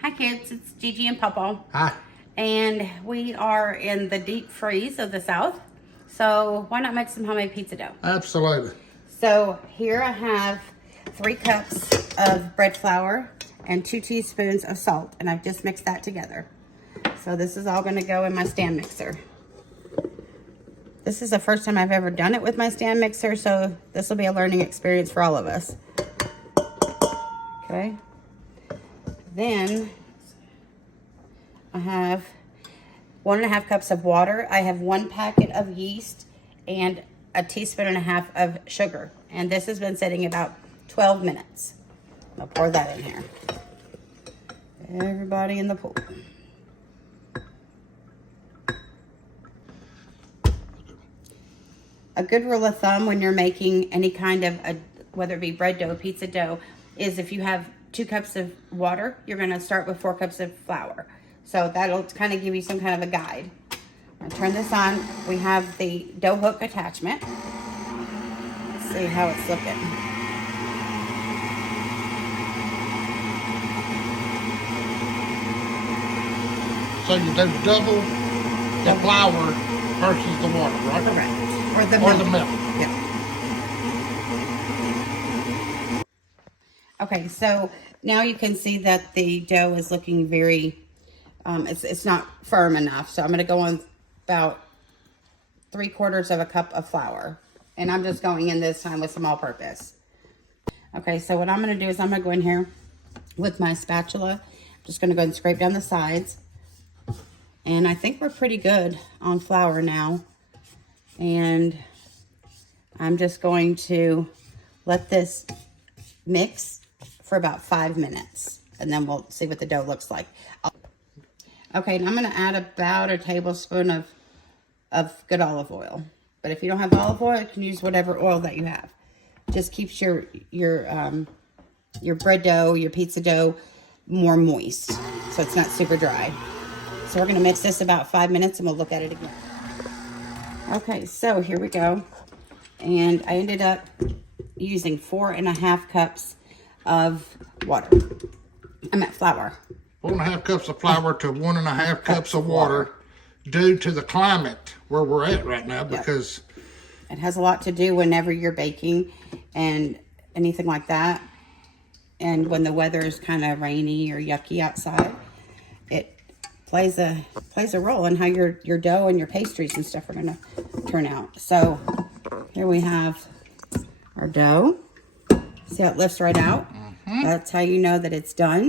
Hi kids, it's Gigi and Papa. Hi. And we are in the deep freeze of the South. So why not make some homemade pizza dough? Absolutely. So here I have 3 cups of bread flour and 2 teaspoons of salt. And I've just mixed that together. So this is all gonna go in my stand mixer. This is the first time I've ever done it with my stand mixer, so this will be a learning experience for all of us. Okay. Then I have 1.5 cups of water. I have 1 packet of yeast and a teaspoon and a half of sugar. And this has been sitting about 12 minutes. I'll pour that in here. Everybody in the pool. A good rule of thumb when you're making any kind of, whether it be bread dough, pizza dough, is if you have 2 cups of water, you're going to start with 4 cups of flour. So that'll kind of give you some kind of a guide. I'll turn this on. We have the dough hook attachment. Let's see how it's looking. So you do double the flour versus the water, right? Correct. Or the milk. Or the milk. Yeah. Okay, so now you can see that the dough is looking very, it's not firm enough. So I'm going to go on about 3/4 cup of flour. And I'm just going in this time with some all-purpose. Okay, so what I'm going to do is I'm going to go in here with my spatula. I'm just going to go and scrape down the sides. And I think we're pretty good on flour now. And I'm just going to let this mix for about 5 minutes. And then we'll see what the dough looks like. Okay, and I'm going to add about a tablespoon of good olive oil. But if you don't have olive oil, you can use whatever oil that you have. Just keeps your bread dough, your pizza dough more moist. So it's not super dry. So we're going to mix this about 5 minutes and we'll look at it again. Okay, so here we go. And I ended up using 4.5 cups of water. I meant flour. 4.5 cups of flour to 1.5 cups of water due to the climate where we're at right now, because it has a lot to do whenever you're baking and anything like that. And when the weather is kind of rainy or yucky outside, it plays a role in how your dough and your pastries and stuff are going to turn out. So here we have our dough. See how it lifts right out? That's how you know that it's done.